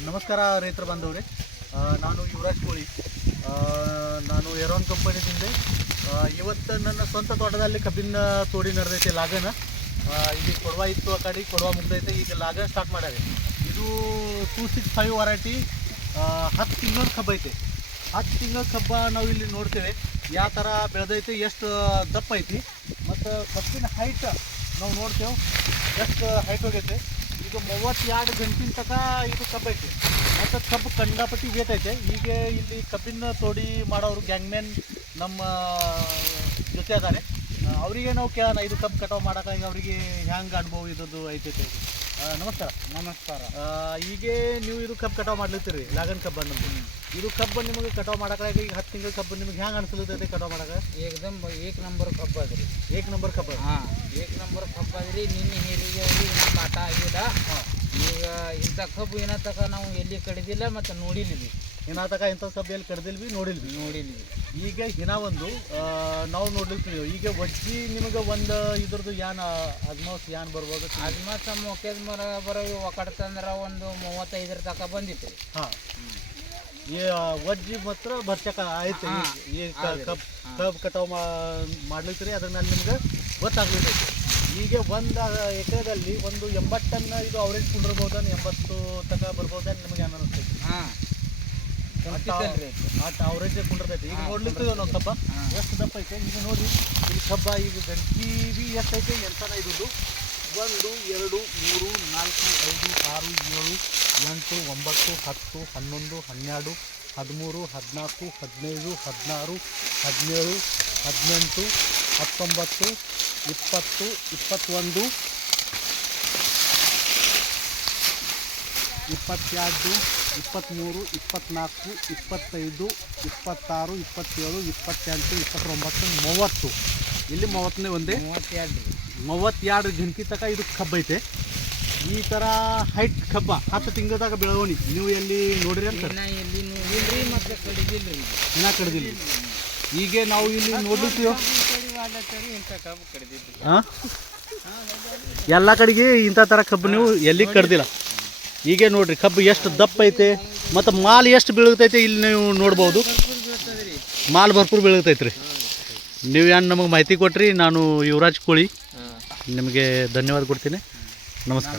नमस्कार रईत बंधु ನಾನು ಯುವರಾಜ್ ಕೋಳಿ. ನಾನು ಎರೋನ್ ಕಂಪನಿದಿಂದ ಇವತ್ತು ನನ್ನ ಸ್ವಂತ ತೋಟದಲ್ಲಿ ಕಬ್ಬಿನ ತೋಡಿ ನಡೆದೈತೆ ಲಾಗನ ಈಗ ಕೊಡವ ಇತ್ತು ಆ ಕಡೆ, ಕೊಡವ ಮುಗ್ದೈತೆ, ಈಗ ಲಾಗ ಸ್ಟಾರ್ಟ್ ಮಾಡ್ಯಾರೆ. ಇದು ಟೂ ಸಿಕ್ಸ್ ಫೈವ್ ವರೈಟಿ ಹತ್ತು ತಿಂಗಳ ಕಬ್ಬ ಐತೆ. ಹತ್ತು ತಿಂಗಳ ಕಬ್ಬ ನಾವು ಇಲ್ಲಿ ನೋಡ್ತೇವೆ. ಯಾವ ಥರ ಬೆಳೆದೈತೆ, ಎಷ್ಟು ದಪ್ಪ ಐತಿ. ಮತ್ತು ಕಬ್ಬಿನ ಹೈಟ್ ನಾವು ನೋಡ್ತೇವೆ, ಎಷ್ಟು ಹೈಟ್ ಹೋಗೈತೆ. ಈಗ ಮೂವತ್ತೆರಡು ಗಂಟಿನ ತನಕ ಇದು ಕಬ್ಬು ಮತ್ತು ಕಬ್ಬು ಕಂಡಾಪಟ್ಟಿ ವೇಟ್ ಐತೆ ಈಗ ಇಲ್ಲಿ ಕಬ್ಬಿನ ತೋಡಿ ಮಾಡೋರು ಗ್ಯಾಂಗ್ಮ್ಯಾನ್ ನಮ್ಮ ಜೊತೆ ಅದಾರೆ ಅವರಿಗೆ ನಾವು ಕೇಳೋಣ ಇದು ಕಬ್ಬು ಕಟಾವು ಮಾಡೋಕೆ ಅವರಿಗೆ ಹ್ಯಾಂಗೆ ಅನುಭವ ಇದ್ದದ್ದು ಐತೈತೆ. ನಮಸ್ಕಾರ. ನಮಸ್ಕಾರ. ಈಗ ನೀವು ಇದು ಕಬ್ಬು ಕಟಾವು ಮಾಡ್ಲತ್ತೀರಿ ಲಾಗನ್ ಕಬ್ ಅನ್ನೋದು. ಇದು ಕಬ್ಬು ನಿಮಗೆ ಕಟಾವು ಮಾಡಕ್ಕೆ ಈಗ ಹತ್ತು ತಿಂಗಳ ಕಬ್ಬು ನಿಮ್ಗೆ ಹ್ಯಾಂಗೆ ಅನ್ಸಲತ್ತೈತೆ ಕಟಾವು ಮಾಡಕ್ಕೆ ಏಕದಮ್ ಏಕ್ ನಂಬರ್ ಕಬ್ಬ ಅದ್ರಿ. ಏಕ್ ನಂಬರ್ ಕಬ್ಬು ಹಾಂ ಏಕ್ ನಂಬರ್ ಕಬ್ಬ ಅದ್ರಿ. ನಿನ್ನೆ ಹೇರಿಗೆ ನಮ್ಮ ಆಗಿಲ್ಲ. ಹಾಂ. ಈಗ ಇಂಥ ಕಬ್ಬು ಏನ ತಕ ನಾವು ಎಲ್ಲಿ ಕಡಿದಿಲ್ಲ ಮತ್ತು ನೋಡಿಲ್ವಿ. ಇನ್ನ ತಕ ಇಂಥ ಕಬ್ಬು ಎಲ್ಲಿ ಕಡ್ದಿಲ್ವಿ ನೋಡಿಲ್ವಿ. ನೋಡಿಲ್ವಿ. ಈಗ ಹಿನ ಒಂದು ನಾವು ನೋಡ್ಲಿರ್ತೀವಿ. ಈಗ ಒಜ್ಜಿ ನಿಮಗೆ ಒಂದು ಇದ್ರದ್ದು ಯಾನ್ ಅಜ್ಮಾಸ್ ಯಾನ್ ಬರ್ಬೋದು? ಅಜ್ಮತ್ ಮೊಕ್ಕದ ಮರ ಬರೋ ಒಕ್ಕಡ್ತಂದ್ರೆ ಒಂದು ಮೂವತ್ತೈದರ ತಕ ಬಂದಿತ್ತು. ಹಾಂ. ಈ ಒಜ್ಜಿ ಮಾತ್ರ ಬರ್ಚಕ ಆಯ್ತು. ಈ. ಕಬ್. ಕಬ್ ಕಟಾವು ಮಾ ಅದ್ರ ಮೇಲೆ ನಿಮ್ಗೆ ಗೊತ್ತಾಗ್ಲಿರ್ತೈತಿ ಈಗ ಒಂದು ಎಕರೆದಲ್ಲಿ ಒಂದು ಎಂಬತ್ತು ಟನ್ ಇದು ಅವರೇಜ್ ಕುಂಡಿರ್ಬೋದ ಎಂಬತ್ತು ತಕ ಬರ್ಬೋದ ನಿಮಗೆ ಏನು ಅನಿಸ್ತೈತಿ. ಹಾಂ. ಕಂಟಿದ್ದಲ್ರಿ ಆಟ ಅವರೇಜ್ ಕುಂಡಿರ್ತೈತಿ. ಈಗ ನೋಡ್ಲಿಕ್ಕೆ ನಾವು ಕಬ್ಬ ಎಷ್ಟು ದಪ್ಪ ಐತೆ? ಈಗ ನೋಡಿ ಈ ಕಬ್ಬ ಈಗ ಗಂಟಿ ಬಿ ಎಷ್ಟೈತೆ? ಎಂತನ ಇದ್ದು ಒಂದು ಎರಡು ಮೂರು ನಾಲ್ಕು ಐದು ಆರು ಏಳು ಎಂಟು ಒಂಬತ್ತು ಹತ್ತು ಹನ್ನೊಂದು ಹನ್ನೆರಡು ಹದಿಮೂರು ಹದಿನಾಲ್ಕು ಹದಿನೈದು ಹದಿನಾರು ಹದಿನೇಳು ಹದಿನೆಂಟು ಹತ್ತೊಂಬತ್ತು ಇಪ್ಪತ್ತು ಇಪ್ಪತ್ತೊಂದು ಇಪ್ಪತ್ತೆರಡು ಇಪ್ಪತ್ತ್ಮೂರು ಇಪ್ಪತ್ತ್ನಾಲ್ಕು ಇಪ್ಪತ್ತೈದು ಇಪ್ಪತ್ತಾರು ಇಪ್ಪತ್ತೇಳು ಇಪ್ಪತ್ತೆಂಟು ಇಪ್ಪತ್ತೊಂಬತ್ತು ಮೂವತ್ತು. ಇಲ್ಲಿ ಮೂವತ್ತನೇ ಒಂದೇ? ಮೂವತ್ತೆರಡು. ಮೂವತ್ತೆರಡು ಗಂಟೆ ತನಕ ಇದು ಕಬ್ಬೈತೆ ಐತೆ. ಈ ಥರ ಹೈಟ್ ಕಬ್ಬ ಹತ್ತು ತಿಂಗಳದಾಗ ಬೆಳವಣಿ ನೀವು ಎಲ್ಲಿ ನೋಡಿರಿ ಅಂತ? ಇನ್ನ ಕಡ್ದಿಲ್ಲ ಈಗ ನಾವು ಇಲ್ಲಿ ನೋಡ್ಲಿರ್ತೀವಿ ಹಾಂ ಎಲ್ಲ ಕಡೆಗೆ ಇಂಥ ಥರ ಕಬ್ಬು ನೀವು ಎಲ್ಲಿ ಕಡ್ದಿಲ್ಲ. ಈಗ ನೋಡ್ರಿ ಕಬ್ಬು ಎಷ್ಟು ದಪ್ಪ ಐತೆ ಮತ್ತು ಮಾಲ್ ಎಷ್ಟು ಬೀಳುತ್ತೈತೆ ಇಲ್ಲಿ ನೀವು ನೋಡ್ಬೋದು. ಮಾಲ್ ಭರ್ಪೂರ್ ಬೀಳುತ್ತೈತ್ರಿ. ರೀ ನೀವು ಏನು ನಮಗೆ ಮಾಹಿತಿ ಕೊಟ್ರಿ ನಾನು ಯುವರಾಜ್ ಕೋಳಿ. ನಿಮಗೆ ಧನ್ಯವಾದ ಕೊಡ್ತೀನಿ. ನಮಸ್ಕಾರ.